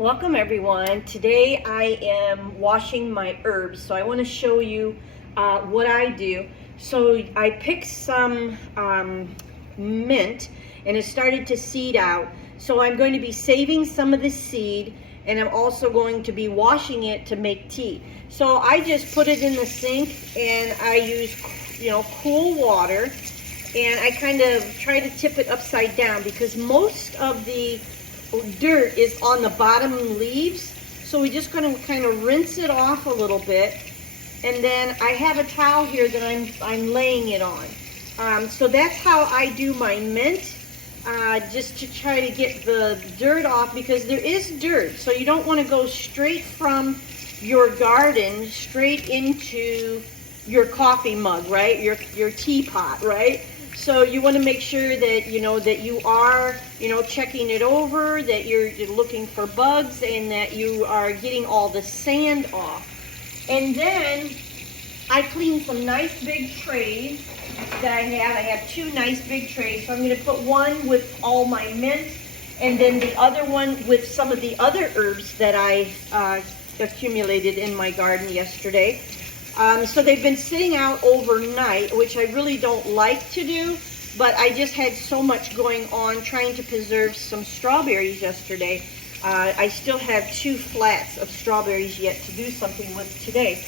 Welcome everyone. Today I am washing my herbs, so I want to show you what I do. So I picked some mint and it started to seed out. So I'm going to be saving some of the seed, and I'm also going to be washing it to make tea. So I just put it in the sink and I use cool water, and I kind of try to tip it upside down because most of the dirt is on the bottom leaves. So we're just going to kind of rinse it off a little bit, and then I have a towel here that I'm laying it on. So that's how I do my mint, just to try to get the dirt off, because there is dirt. So you don't want to go straight from your garden straight into your coffee mug, right? Your teapot, right? So you want to make sure that that you are checking it over, that you're looking for bugs, and that you are getting all the sand off. And then I clean some nice big trays that I have. I have two nice big trays. So I'm going to put one with all my mint, and then the other one with some of the other herbs that I accumulated in my garden yesterday. So they've been sitting out overnight, which I really don't like to do, but I just had so much going on trying to preserve some strawberries yesterday. I still have 2 flats of strawberries yet to do something with today.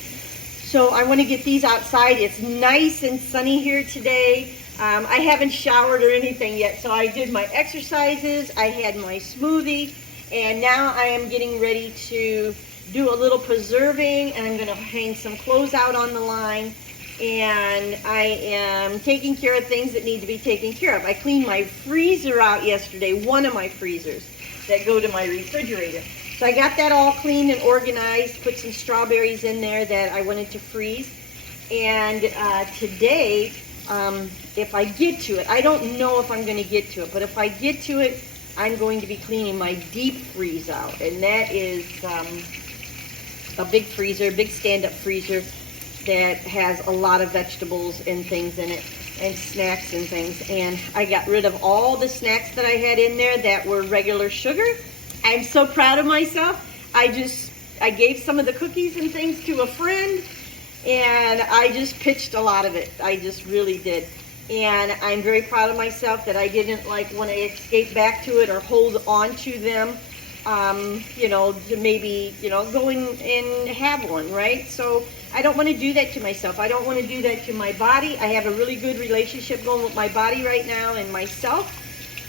So I want to get these outside. It's nice and sunny here today. I haven't showered or anything yet, so I did my exercises, I had my smoothie, and now I am getting ready to do a little preserving, and I'm going to hang some clothes out on the line, and I am taking care of things that need to be taken care of. I cleaned my freezer out yesterday, one of my freezers that go to my refrigerator. So I got that all cleaned and organized, put some strawberries in there that I wanted to freeze. And today, if I get to it, I don't know if I'm going to get to it, but if I get to it, I'm going to be cleaning my deep freeze out, and that is a big freezer, big stand-up freezer that has a lot of vegetables and things in it, and snacks and things. And I got rid of all the snacks that I had in there that were regular sugar. I'm so proud of myself. I gave some of the cookies and things to a friend, and I just pitched a lot of it. I just really did. And I'm very proud of myself that I didn't want to escape back to it or hold on to them. To maybe, go in and have one, right? So I don't want to do that to myself. I don't want to do that to my body. I have a really good relationship going with my body right now and myself,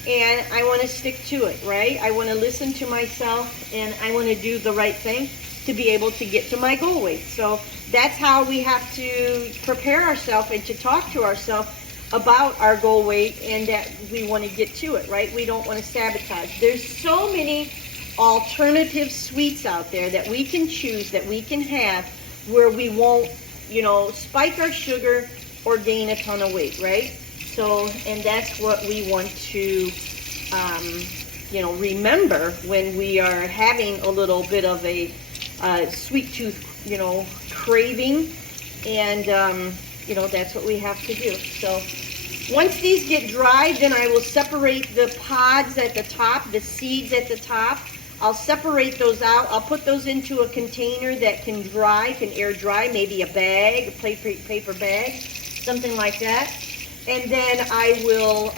and I want to stick to it, right? I want to listen to myself, and I want to do the right thing to be able to get to my goal weight. So that's how we have to prepare ourselves and to talk to ourselves about our goal weight, and that we want to get to it, right? We don't want to sabotage. There's so many alternative sweets out there that we can choose, that we can have, where we won't, spike our sugar or gain a ton of weight, right? So, and that's what we want to, remember when we are having a little bit of a sweet tooth, craving, and, that's what we have to do. So once these get dry, then I will separate the pods at the top, the seeds at the top. I'll separate those out. I'll put those into a container that can air dry, maybe a bag, a paper bag, something like that. And then I will,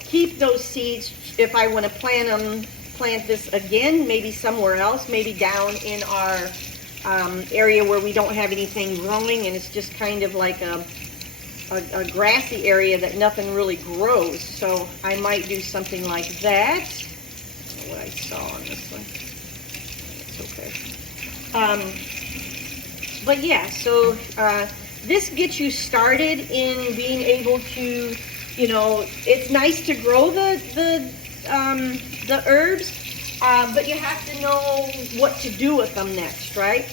keep those seeds if I want to plant this again, maybe somewhere else, maybe down in our area where we don't have anything growing, and it's just kind of like a grassy area that nothing really grows. So I might do something like that. What I saw on this one. It's okay. But yeah, so this gets you started in being able to, it's nice to grow the herbs, but you have to know what to do with them next, right?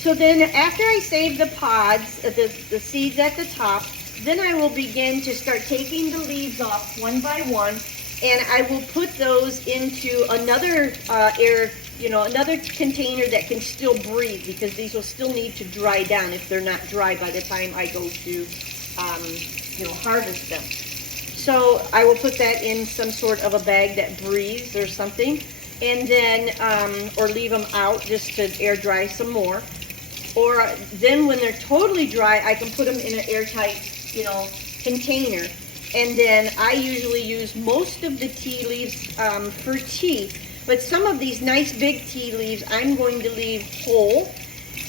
So then after I save the pods, the seeds at the top, then I will begin to start taking the leaves off one by one, and I will put those into another another container that can still breathe, because these will still need to dry down if they're not dry by the time I go to, harvest them. So I will put that in some sort of a bag that breathes or something. and then, or leave them out just to air dry some more. Or then when they're totally dry, I can put them in an airtight, you know, container. And then I usually use most of the tea leaves for tea. But some of these nice big tea leaves, I'm going to leave whole.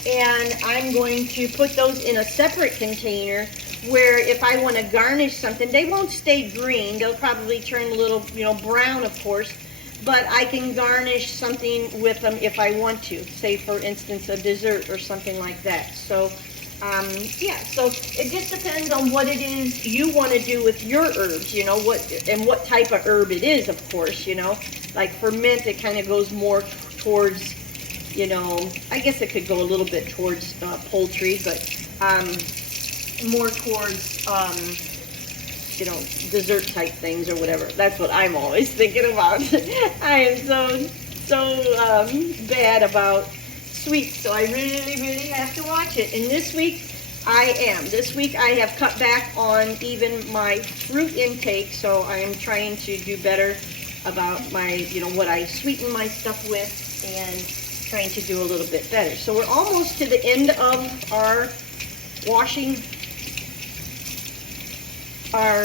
And I'm going to put those in a separate container where if I want to garnish something, they won't stay green. They'll probably turn a little, you know, brown, of course. But I can garnish something with them if I want to. Say, for instance, a dessert or something like that. So, yeah, so it just depends on what it is you want to do with your herbs, you know, what type of herb it is, of course, you know. Like for mint, it kind of goes more towards, you know, I guess it could go a little bit towards poultry, but more towards, you know, dessert type things or whatever. That's what I'm always thinking about. I am so bad about sweets, so I really have to watch it. And this week I am. This week I have cut back on even my fruit intake, so I am trying to do better about my, you know, what I sweeten my stuff with, and trying to do a little bit better. So we're almost to the end of our washing our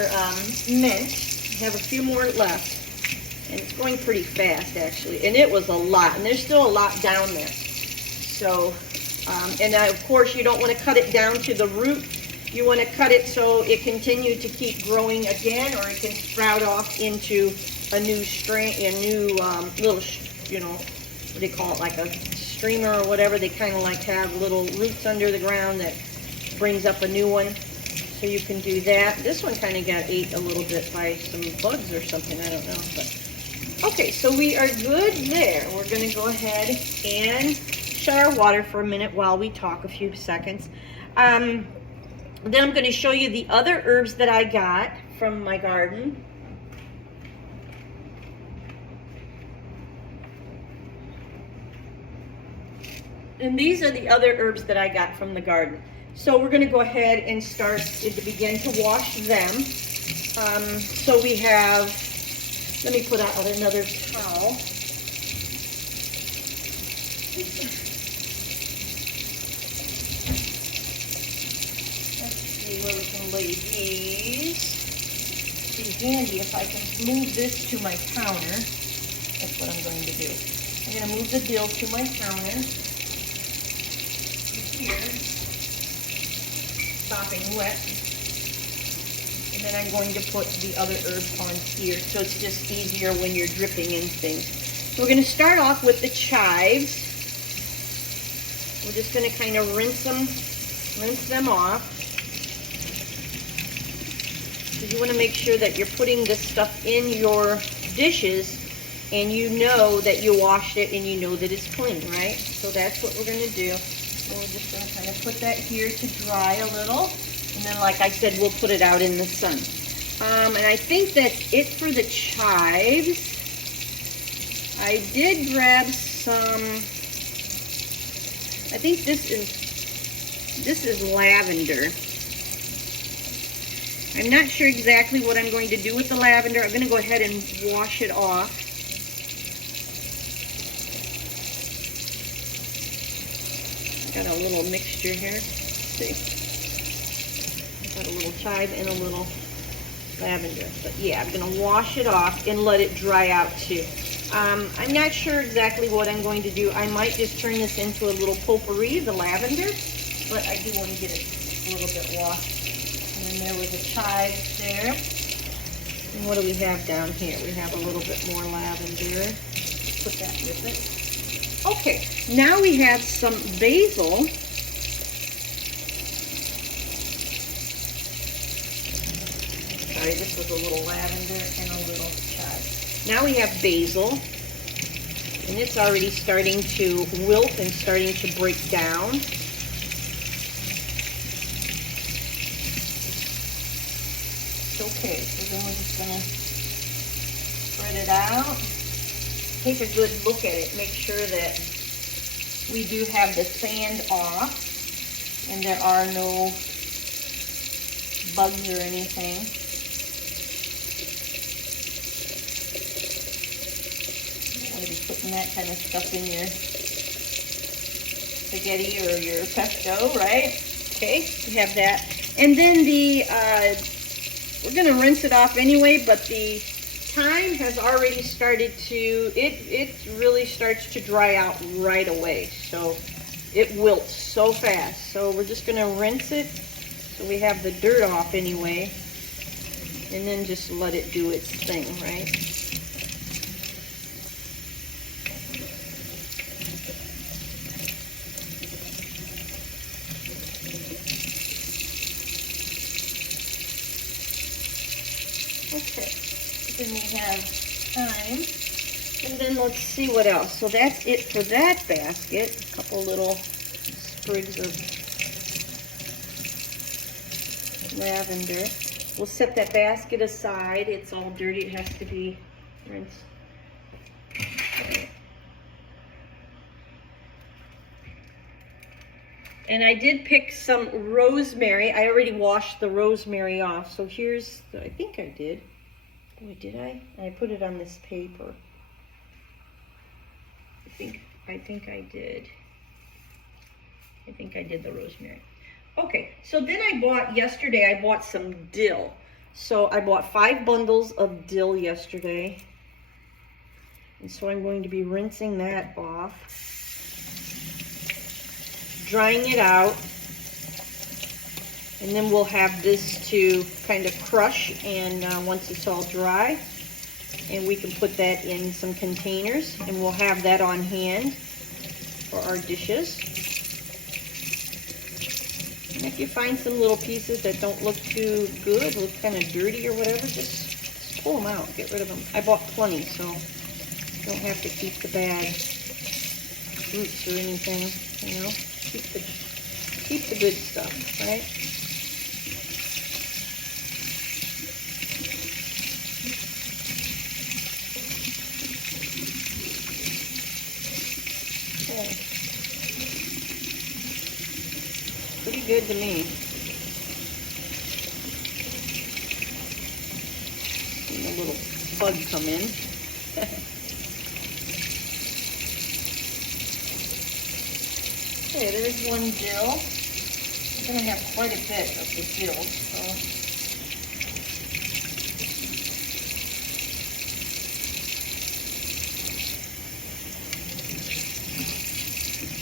mint. We have a few more left, and it's going pretty fast actually, and it was a lot, and there's still a lot down there. So and of course you don't want to cut it down to the root. You want to cut it so it continues to keep growing again, or it can sprout off into a new strain, a new little, you know, what do they call it, like a streamer or whatever. They kind of like have little roots under the ground that brings up a new one. So you can do that. This one kind of got ate a little bit by some bugs or something, I don't know. But okay, so we are good there. We're going to go ahead and shut our water for a minute while we talk, a few seconds. Then I'm going to show you the other herbs that I got from my garden. And these are the other herbs that I got from the garden. So we're going to go ahead and start to begin to wash them. So we have, let me put out another towel. Let's see where we can lay these. It'd be handy if I can move this to my counter. That's what I'm going to do. I'm going to move the dill to my counter. Here. Sopping wet, and then I'm going to put the other herbs on here, so it's just easier when you're dripping in things. So we're going to start off with the chives. We're just going to kind of rinse them off. So you want to make sure that you're putting this stuff in your dishes, and you know that you washed it, and you know that it's clean, right? So that's what we're going to do. So we're just going to kind of put that here to dry a little. And then, like I said, we'll put it out in the sun. And I think that's it for the chives. I did grab some, I think this is lavender. I'm not sure exactly what I'm going to do with the lavender. I'm going to go ahead and wash it off. Got a little mixture here. Let's see, got a little chive and a little lavender. But yeah, I'm gonna wash it off and let it dry out too. I'm not sure exactly what I'm going to do. I might just turn this into a little potpourri, the lavender, but I do want to get it a little bit washed. And then there was a chive there. And what do we have down here? We have a little bit more lavender. Put that with it. Okay, now we have some basil. Sorry, this was a little lavender and a little chive. Now we have basil, and it's already starting to wilt and starting to break down. Okay, so then we're just going to spread it out. Take a good look at it, make sure that we do have the sand off and there are no bugs or anything. I want to be putting some of that kind of stuff in your spaghetti or your pesto, right? Okay, you have that. And then we're gonna rinse it off anyway, but the thyme has already started to, it really starts to dry out right away. So it wilts so fast. So we're just gonna rinse it so we have the dirt off anyway. And then just let it do its thing, right? Okay, then we have thyme, and then let's see what else. So that's it for that basket. A couple little sprigs of lavender. We'll set that basket aside. It's all dirty. It has to be rinsed. Okay. And I did pick some rosemary. I already washed the rosemary off. So here's, I think I did. Boy, did I? I put it on this paper. I think I did. I think I did the rosemary. Okay, so then yesterday I bought some dill. So I bought 5 bundles of dill yesterday. And so I'm going to be rinsing that off, drying it out, and then we'll have this to kind of crush, and once it's all dry, and we can put that in some containers, and we'll have that on hand for our dishes. And if you find some little pieces that don't look too good, look kind of dirty or whatever, just pull them out, get rid of them. I bought plenty, so you don't have to keep the bad fruits or anything, you know. Keep the good stuff, right? Okay. Pretty good to me. And a little bug come in. Okay, there's one dill. I'm going to have quite a bit of the dill, so.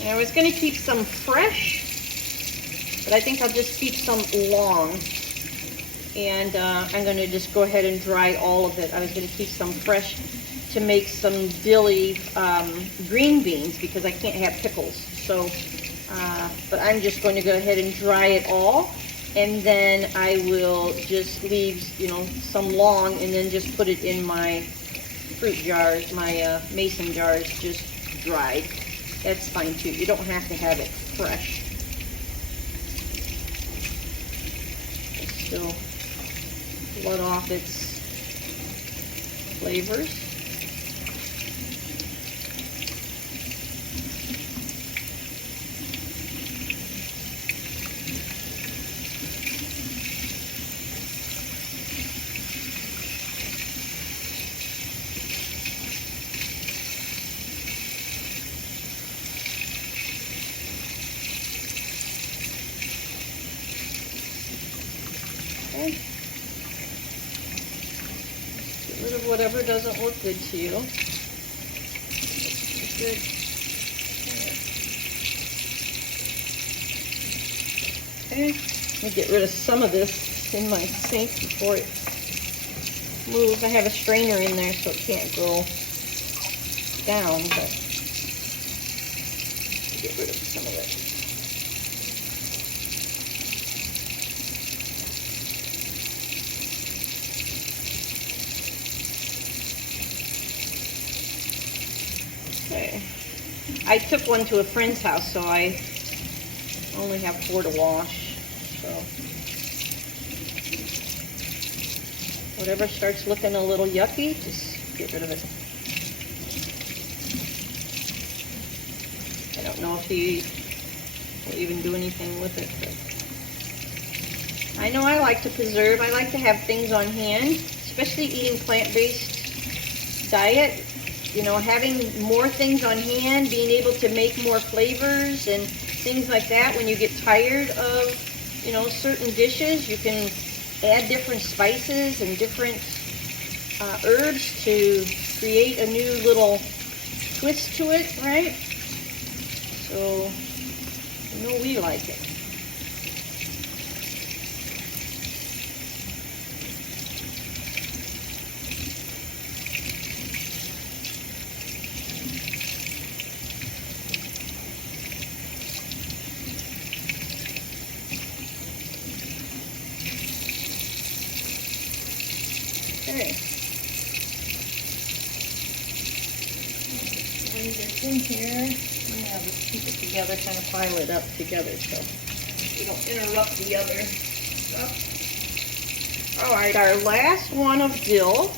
And I was going to keep some fresh, but I think I'll just keep some long. And I'm going to just go ahead and dry all of it. I was going to keep some fresh to make some dilly green beans because I can't have pickles. So, but I'm just going to go ahead and dry it all, and then I will just leave, you know, some long, and then just put it in my fruit jars, my mason jars, just dried. That's fine too. You don't have to have it fresh. Still let off its flavors. Okay. Get rid of whatever doesn't look good to you. Good. Okay. Let me get rid of some of this in my sink before it moves. I have a strainer in there so it can't go down, but get rid of some of it. Okay. I took one to a friend's house, so I only have 4 to wash. So whatever starts looking a little yucky, just get rid of it. I don't know if he will even do anything with it, but I know I like to preserve. I like to have things on hand, especially eating plant-based diet. you know, having more things on hand, being able to make more flavors and things like that. When you get tired of, you know, certain dishes, you can add different spices and different herbs to create a new little twist to it, right? So, you know, we like it. Okay. Bring this in here. Yeah, let's keep it together, kind of pile it up together so we don't interrupt the other stuff. All right, our last one of dill.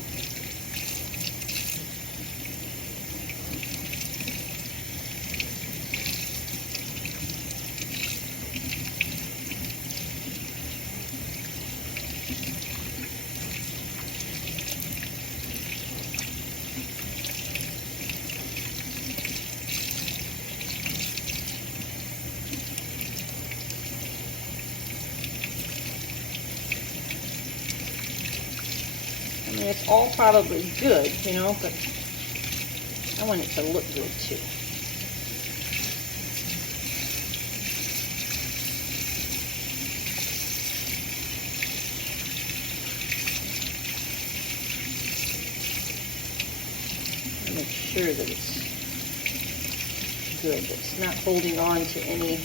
I mean, it's all probably good, you know, but I want it to look good too. Make sure that it's good, that it's not holding on to any,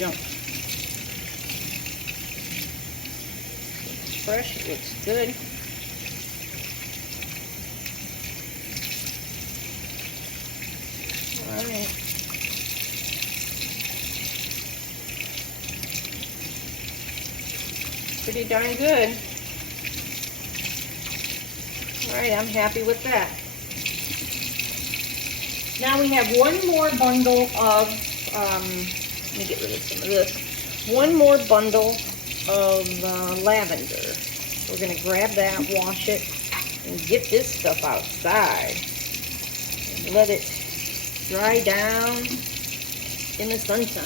junk. It's fresh, it looks good. All right. Pretty darn good. All right, I'm happy with that. Now we have one more bundle of let me get rid of some of this. One more bundle of lavender. We're going to grab that, wash it, and get this stuff outside. And let it dry down in the sunshine.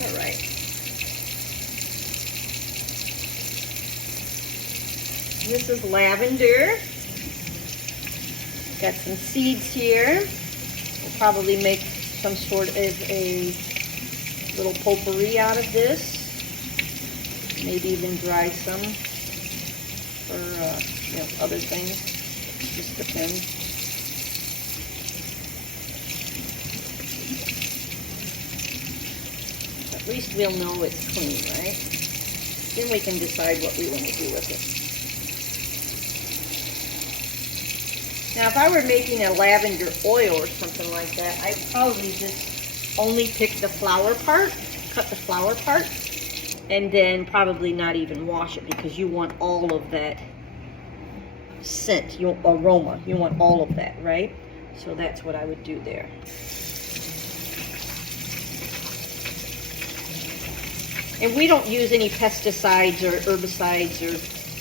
All right. This is lavender. Got some seeds here. We'll probably make some sort of a little potpourri out of this. Maybe even dry some for you know, other things. Just depends. At least we'll know it's clean, right? Then we can decide what we want to do with it. Now, if I were making a lavender oil or something like that, I'd probably just only pick the flower part, cut the flower part, and then probably not even wash it because you want all of that scent, your aroma. You want all of that, right? So that's what I would do there. And we don't use any pesticides or herbicides or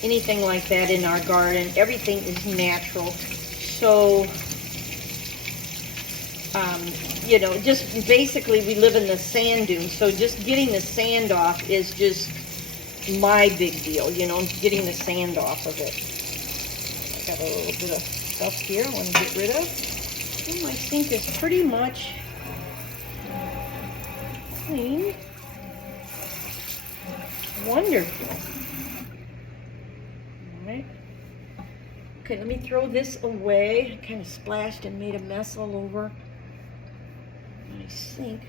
anything like that in our garden. Everything is natural. So, you know, just basically we live in the sand dunes. So just getting the sand off is just my big deal, you know, getting the sand off of it. I got a little bit of stuff here I want to get rid of. And my sink is pretty much clean. Wonderful. All right. Okay, let me throw this away. I kind of splashed and made a mess all over my sink.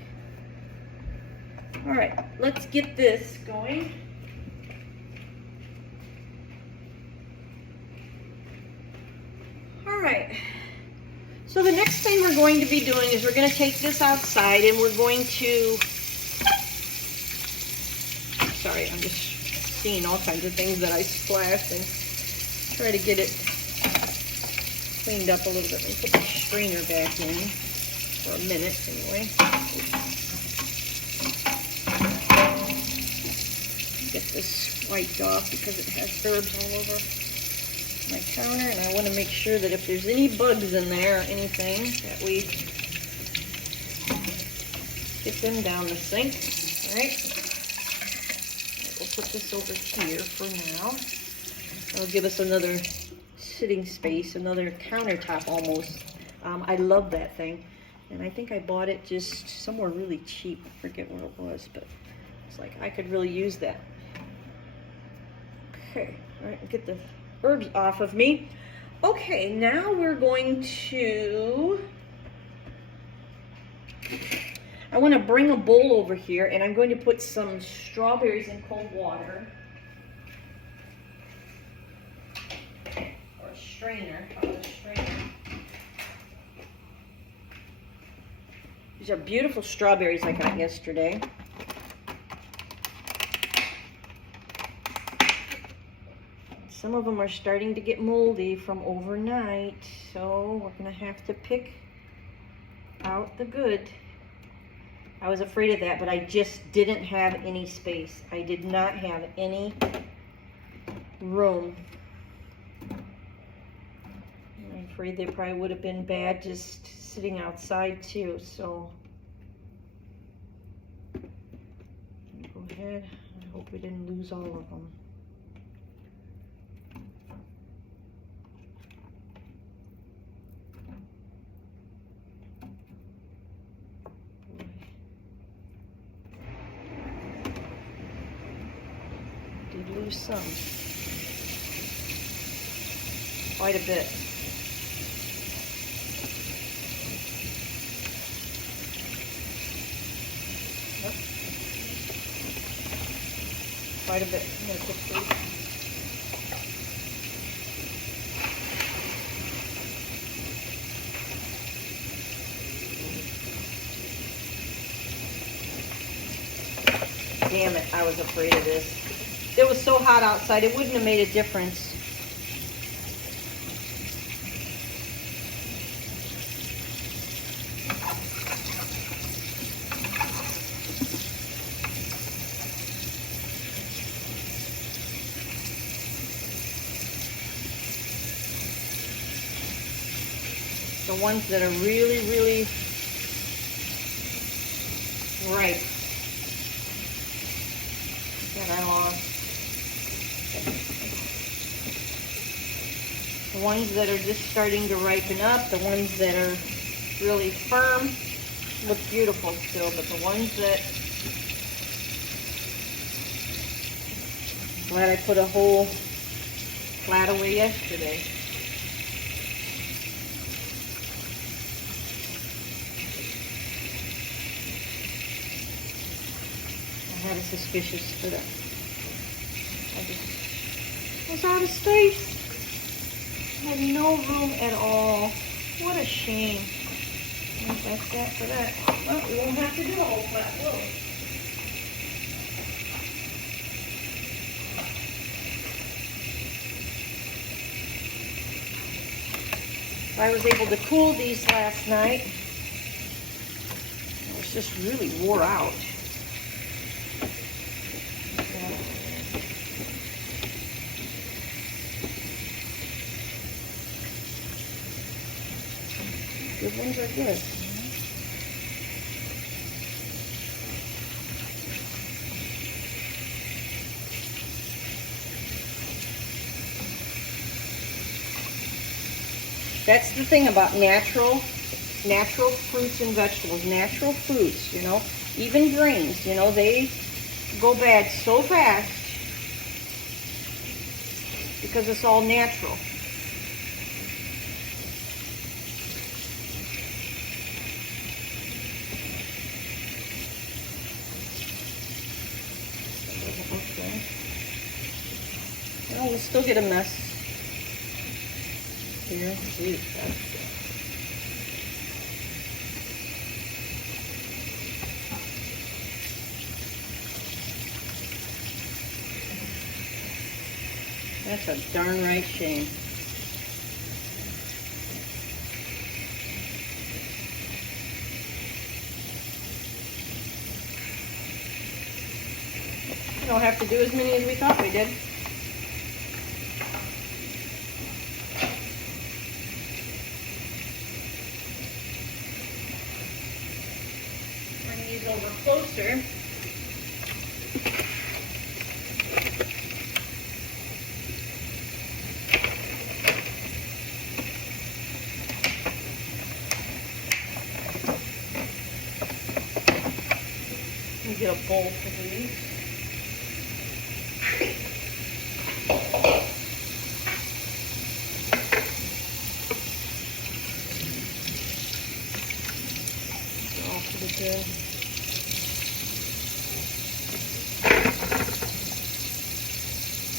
All right, let's get this going. All right. So the next thing we're going to be doing is we're going to take this outside and we're going to, sorry, I'm just seeing all kinds of things that I splashed and try to get it cleaned up a little bit. Let me put the strainer back in for a minute anyway. Get this wiped off because it has herbs all over my counter, and I want to make sure that if there's any bugs in there or anything, that we get them down the sink. All right. We'll put this over here for now. It'll give us another sitting space, another countertop almost. I love that thing, and I think I bought it just somewhere really cheap. I forget where it was, but it's like I could really use that. Okay, all right, get the herbs off of me. Okay, now we're going to, I want to bring a bowl over here, and I'm going to put some strawberries in cold water. Or a strainer. These are beautiful strawberries I got yesterday. Some of them are starting to get moldy from overnight, so we're gonna have to pick out the good. I was afraid of that, but I just didn't have any space. I did not have any room. I'm afraid they probably would have been bad just sitting outside too, so go ahead. I hope we didn't lose all of them. Lose some, quite a bit. Yep. Quite a bit. I'm going to put these. Damn it, I was afraid of this. It was so hot outside, it wouldn't have made a difference. The ones that are really, really ripe that I lost. The ones that are just starting to ripen up, the ones that are really firm, look beautiful still, but the ones that, glad I put a whole flat away yesterday. I had a suspicious for that. I just was out of space. I had no room at all. What a shame. Well, that's that for that. Well, we won't have to do a whole flat will we? I was able to cool these last night. It was just really wore out. Good ones are good. That's the thing about natural fruits and vegetables, natural fruits, you know, even grains, you know, they go bad so fast because it's all natural. Well, we'll still get a mess here. Geez, that's a darn right shame. don't have to do as many as we thought we did. Bring these over closer. Get a bowl for these. All for the dill.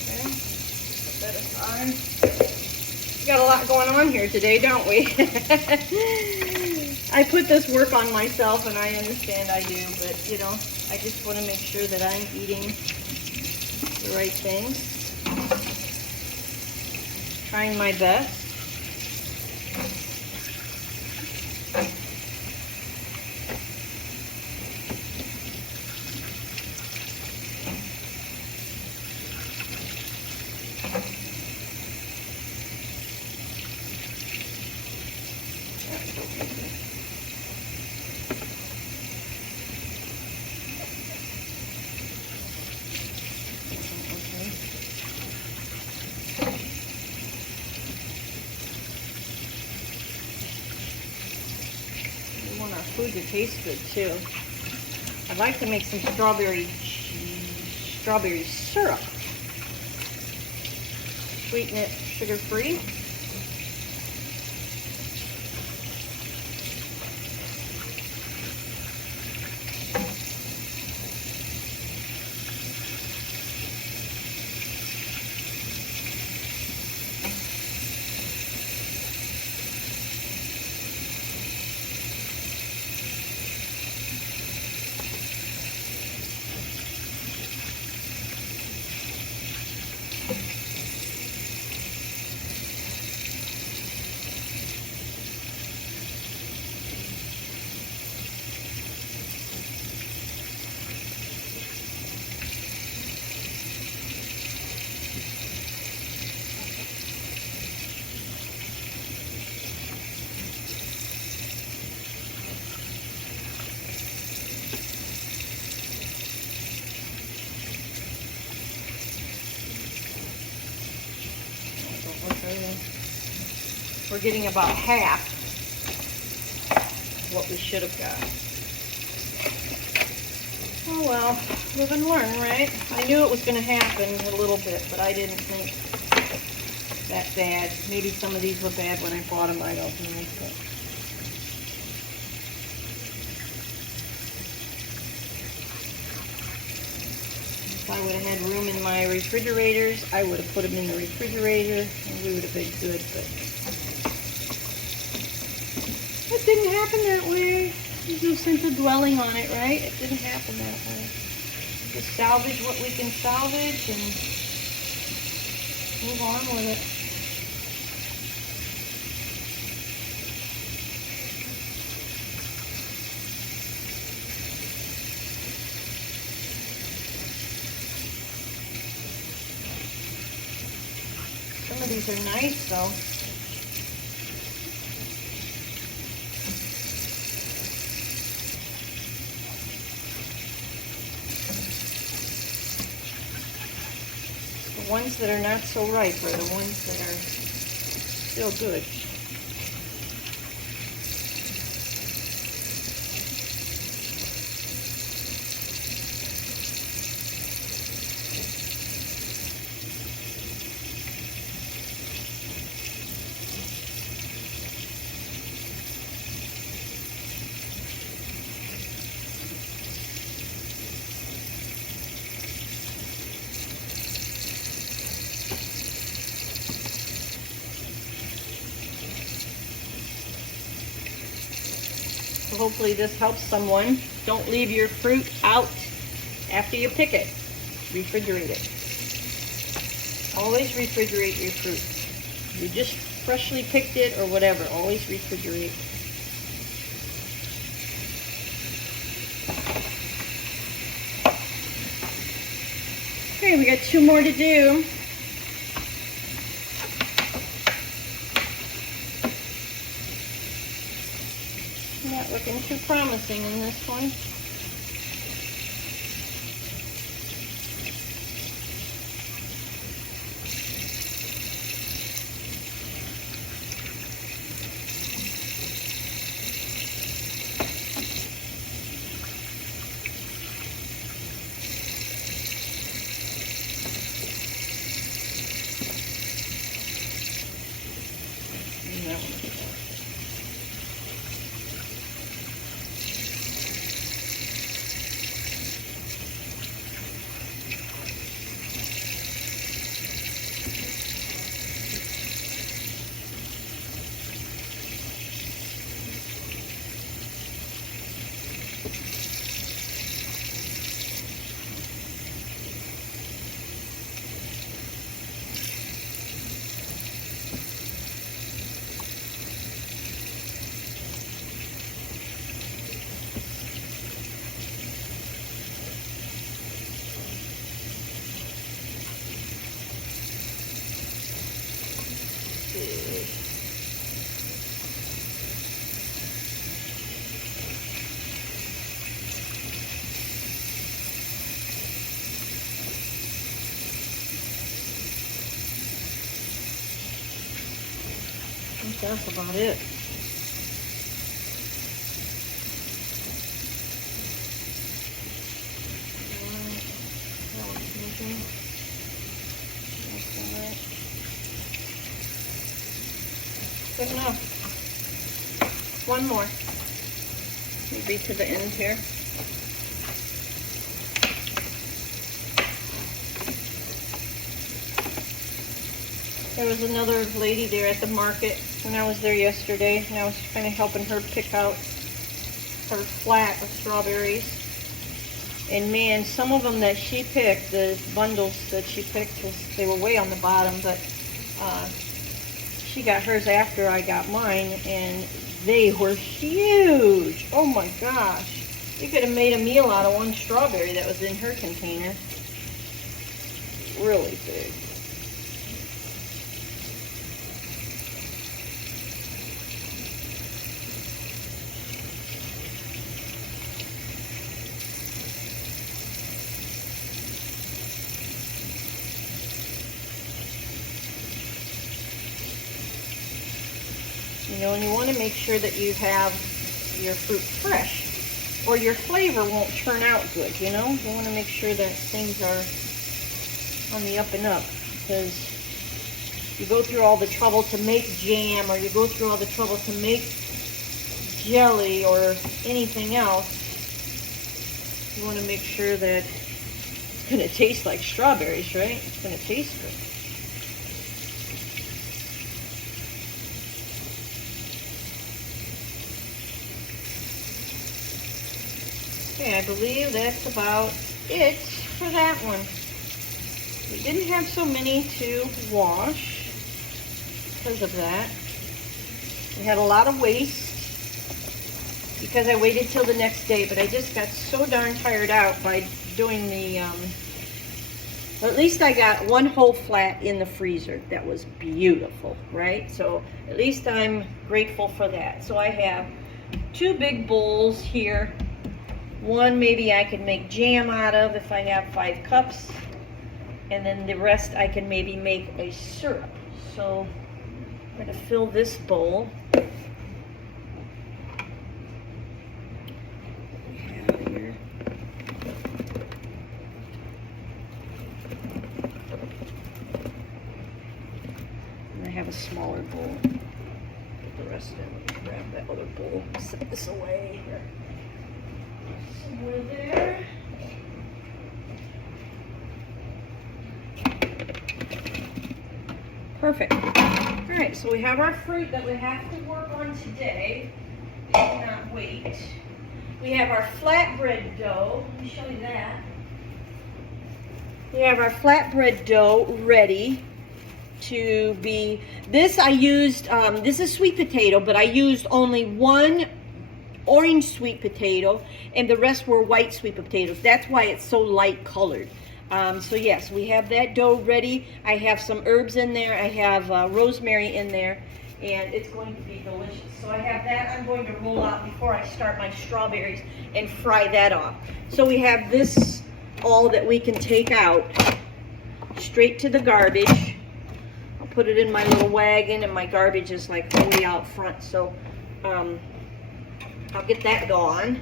Okay, put that aside. We got a lot going on here today, don't we? I put this work on myself, and I understand I do, but you know, I just want to make sure that I'm eating the right things. Trying my best. Food to taste good too. I'd like to make some strawberry syrup. Sweeten it sugar-free. We're getting about half what we should have got. Oh well, live and learn, right? I knew it was going to happen a little bit, but I didn't think that bad. Maybe some of these were bad when I bought them, I don't know. But if I would have had room in my refrigerators, I would have put them in the refrigerator and we would have been good, but it didn't happen that way. There's no sense of dwelling on it, right? It didn't happen that way. Just salvage what we can salvage and move on with it. Some of these are nice though. The ones that are not so ripe are the ones that are still good. So hopefully this helps someone. Don't leave your fruit out after you pick it. Refrigerate it. Always refrigerate your fruit. You just freshly picked it or whatever, always refrigerate. Okay, we got 2 more to do. Not looking too promising in this one. I think that's about it. Good enough. One more. Maybe to the end here. There was another lady there at the market when I was there yesterday, and I was kind of helping her pick out her flat of strawberries. And man, some of them that she picked, the bundles that she picked, they were way on the bottom, but she got hers after I got mine, and they were huge. Oh my gosh. You could have made a meal out of one strawberry that was in her container. Really big. You know, and you want to make sure that you have your fruit fresh, or your flavor won't turn out good, you know? You want to make sure that things are on the up and up, because you go through all the trouble to make jam, or you go through all the trouble to make jelly or anything else. You want to make sure that it's going to taste like strawberries, right? It's going to taste good. Okay, I believe that's about it for that one. We didn't have so many to wash because of that. We had a lot of waste because I waited till the next day, but I just got so darn tired out by doing the, well, at least I got one whole flat in the freezer. That was beautiful, right? So at least I'm grateful for that. So I have 2 big bowls here. One maybe I could make jam out of if I have 5 cups, and then the rest I can maybe make a syrup. So I'm going to fill this bowl. What do we have here? And I have a smaller bowl. Put the rest in. Let me grab that other bowl. Set this away here. Somewhere there. Perfect. All right, so we have our fruit that we have to work on today. We cannot wait. We have our flatbread dough. Let me show you that. We have our flatbread dough ready to be, this I used, this is sweet potato, but I used only 1 orange sweet potato, and the rest were white sweet potatoes. That's why it's so light colored. So yes, we have that dough ready. I have some herbs in there. I have rosemary in there, and it's going to be delicious. So I have that I'm going to roll out before I start my strawberries and fry that off. So we have this all that we can take out straight to the garbage. I'll put it in my little wagon, and my garbage is like way out front. So I'll get that gone.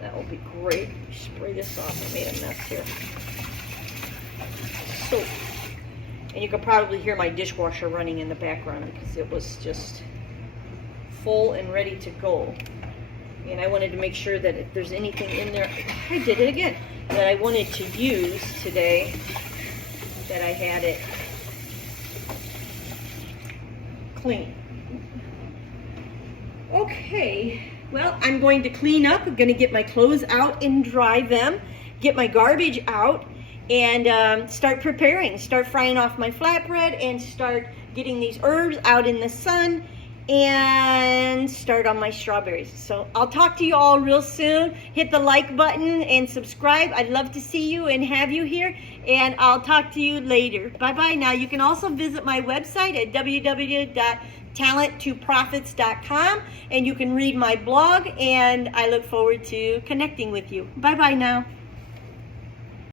That will be great. Spray this off. I made a mess here. So, and you can probably hear my dishwasher running in the background because it was just full and ready to go. And I wanted to make sure that if there's anything in there, I did it again, that I wanted to use today, that I had it clean. Okay, well, I'm going to clean up. I'm going to get my clothes out and dry them, get my garbage out, and start preparing. Start frying off my flatbread and start getting these herbs out in the sun and start on my strawberries. So I'll talk to you all real soon. Hit the like button and subscribe. I'd love to see you and have you here, and I'll talk to you later. Bye-bye. Now, you can also visit my website at www.talenttwoprofits.com, and you can read my blog, and I look forward to connecting with you. Bye-bye now.